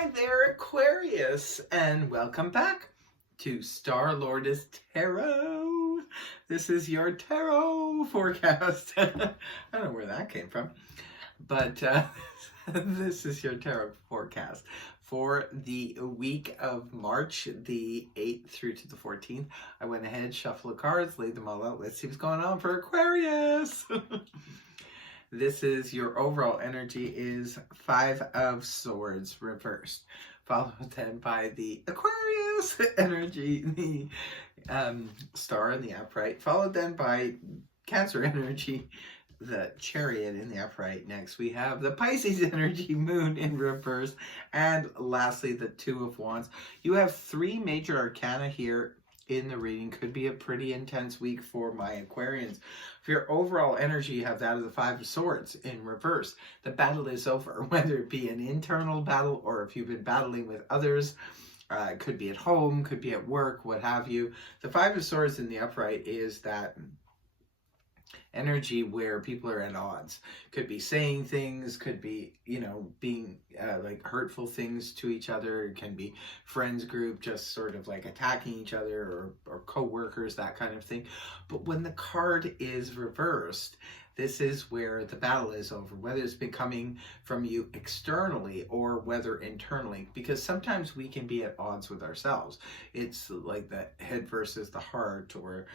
Hi there, Aquarius, and welcome back to Star Lordess Tarot. This is your tarot forecast. I don't know where that came from, but this is your tarot forecast for the week of March, the 8th through to the 14th. I went ahead, shuffled the cards, laid them all out. Let's see what's going on for Aquarius. This is your overall energy is 5 of Swords reversed, followed then by the Aquarius energy, the Star in the upright, followed then by Cancer energy, the Chariot in the upright. Next we have the Pisces energy, Moon in reverse, and lastly the Two of Wands. You have 3 major arcana here in the reading. Could be a pretty intense week for my Aquarians. For your overall energy, you have that of the 5 of Swords in reverse. The battle is over, whether it be an internal battle or if you've been battling with others. It could be at home, could be at work, what have you. The 5 of Swords in the upright is that energy where people are at odds. Could be saying things, could be, being like hurtful things to each other. It can be friends group just sort of like attacking each other, or co-workers, that kind of thing. But when the card is reversed, this is where the battle is over, whether it's been coming from you externally or whether internally, because sometimes we can be at odds with ourselves. It's like the head versus the heart, or,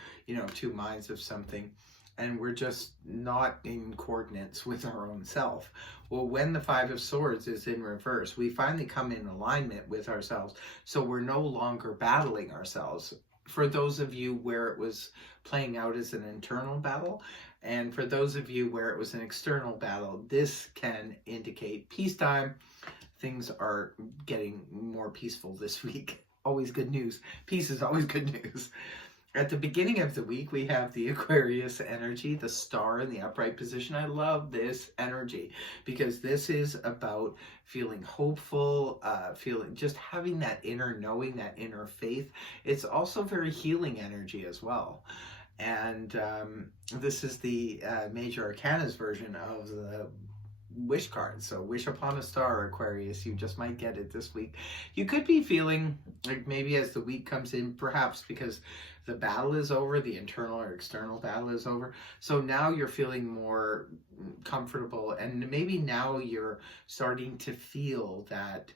two minds of something, and we're just not in coordinates with our own self. Well, when the 5 of Swords is in reverse, we finally come in alignment with ourselves, so we're no longer battling ourselves. For those of you where it was playing out as an internal battle, and for those of you where it was an external battle, this can indicate peacetime. Things are getting more peaceful this week. Always good news. Peace is always good news. At the beginning of the week, we have the Aquarius energy, the Star in the upright position. I love this energy because this is about feeling hopeful, just having that inner knowing, that inner faith. It's also very healing energy as well. And this is the major arcana's version of the wish card. So wish upon a star, Aquarius. You just might get it this week. You could be feeling like maybe as the week comes in, perhaps because the battle is over, the internal or external battle is over, so now you're feeling more comfortable, and maybe now you're starting to feel that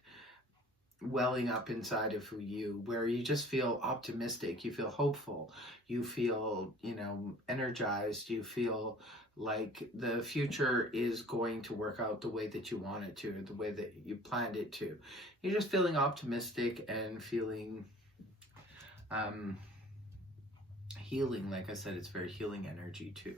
welling up inside of you, where you just feel optimistic, you feel hopeful, you feel, energized, you feel like the future is going to work out the way that you want it to, the way that you planned it to. You're just feeling optimistic and feeling healing. Like I said, it's very healing energy too.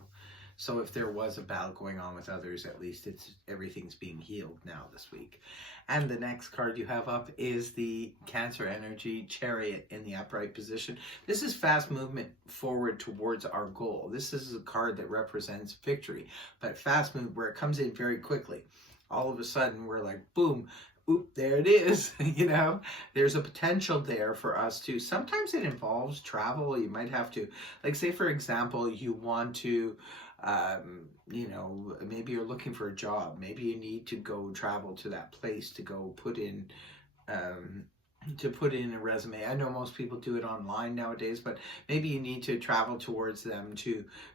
So if there was a battle going on with others, at least everything's being healed now this week. And the next card you have up is the Cancer energy, Chariot in the upright position. This is fast movement forward towards our goal. This is a card that represents victory, but fast move where it comes in very quickly. All of a sudden we're like, boom, oop, there it is. There's a potential there for us to, sometimes it involves travel. You might have to, like, say for example, you want to, maybe you're looking for a job. Maybe you need to go travel to that place to go put in a resume. I know most people do it online nowadays, but maybe you need to travel towards them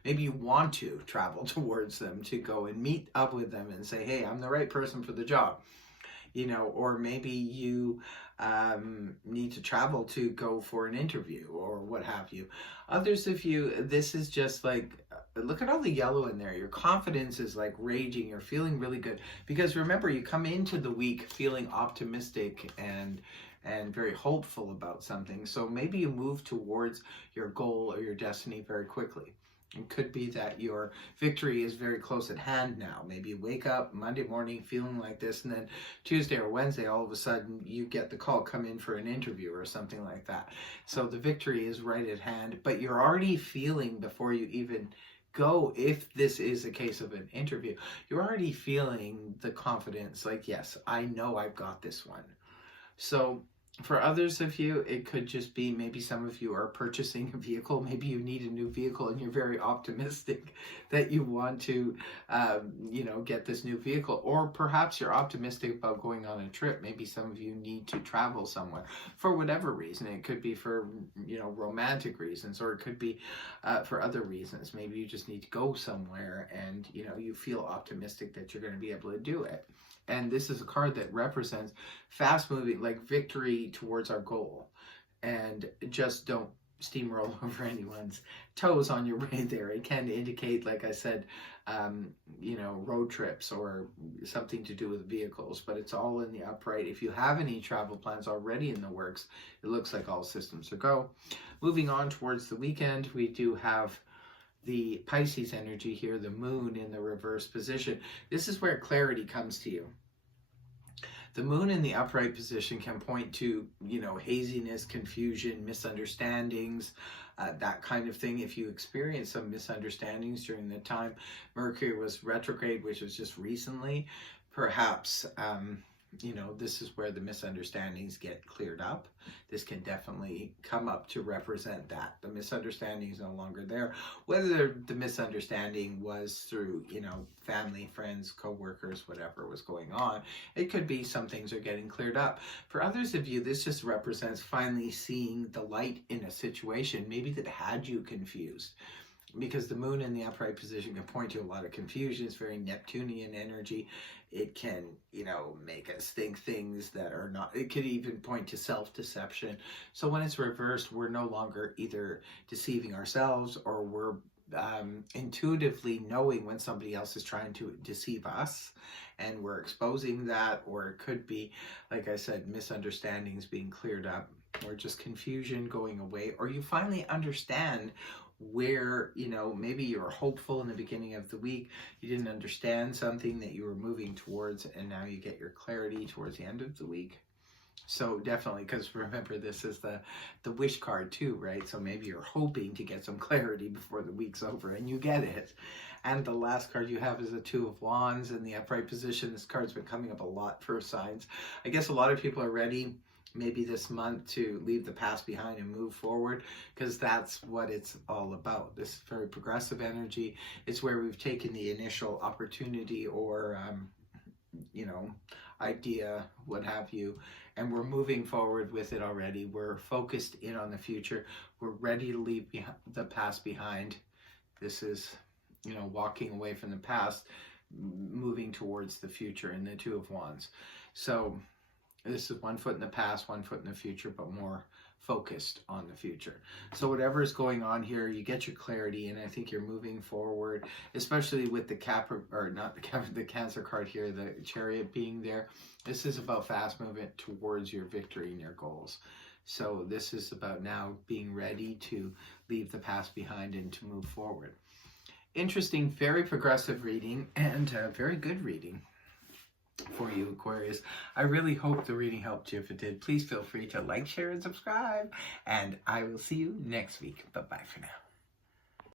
maybe you want to travel towards them to go and meet up with them and say, hey, I'm the right person for the job. Or maybe you need to travel to go for an interview or what have you. Others of you, this is just like, look at all the yellow in there. Your confidence is like raging. You're feeling really good because remember, you come into the week feeling optimistic and very hopeful about something. So maybe you move towards your goal or your destiny very quickly. It could be that your victory is very close at hand now. Maybe you wake up Monday morning feeling like this, and then Tuesday or Wednesday, all of a sudden, you get the call, come in for an interview or something like that. So the victory is right at hand, but you're already feeling before you even go, if this is a case of an interview, you're already feeling the confidence, like, yes, I know I've got this one. So For others of you, it could just be maybe some of you are purchasing a vehicle. Maybe you need a new vehicle and you're very optimistic that you want to, get this new vehicle. Or perhaps you're optimistic about going on a trip. Maybe some of you need to travel somewhere for whatever reason. It could be for, romantic reasons, or it could be for other reasons. Maybe you just need to go somewhere and, you feel optimistic that you're going to be able to do it. And this is a card that represents fast moving, like victory towards our goal. And just don't steamroll over anyone's toes on your way there. It can indicate, like I said, road trips or something to do with vehicles, but it's all in the upright. If you have any travel plans already in the works, it looks like all systems are go. Moving on towards the weekend, we do have the Pisces energy here, the moon in the reverse position. This is where clarity comes to you. The moon in the upright position can point to, haziness, confusion, misunderstandings, that kind of thing. If you experience some misunderstandings during the time Mercury was retrograde, which was just recently, perhaps, this is where the misunderstandings get cleared up. This can definitely come up to represent that. The misunderstanding is no longer there. Whether the misunderstanding was through, family, friends, co-workers, whatever was going on, it could be some things are getting cleared up. For others of you, this just represents finally seeing the light in a situation, maybe that had you confused. Because the moon in the upright position can point to a lot of confusion. It's very Neptunian energy. It can, make us think things that are not. It could even point to self-deception. So when it's reversed, we're no longer either deceiving ourselves, or we're intuitively knowing when somebody else is trying to deceive us, and we're exposing that. Or it could be, like I said, misunderstandings being cleared up, or just confusion going away, or you finally understand where, maybe you were hopeful in the beginning of the week, you didn't understand something that you were moving towards, and now you get your clarity towards the end of the week. So definitely, because remember, this is the wish card too, right? So maybe you're hoping to get some clarity before the week's over, and you get it. And the last card you have is the Two of Wands in the upright position. This card's been coming up a lot for signs. I guess a lot of people are ready maybe this month to leave the past behind and move forward, because that's what it's all about. This very progressive energy. It's where we've taken the initial opportunity or, idea, what have you, and we're moving forward with it already. We're focused in on the future. We're ready to leave the past behind. This is, walking away from the past, moving towards the future in the Two of Wands. So this is one foot in the past, one foot in the future, but more focused on the future. So whatever is going on here, you get your clarity, and I think you're moving forward, especially with the the Cancer card here, the Chariot being there. This is about fast movement towards your victory and your goals. So this is about now being ready to leave the past behind and to move forward. Interesting, very progressive reading, and very good reading for you, Aquarius. I really hope the reading helped you. If it did, please feel free to like, share, and subscribe. And I will see you next week. Bye-bye for now.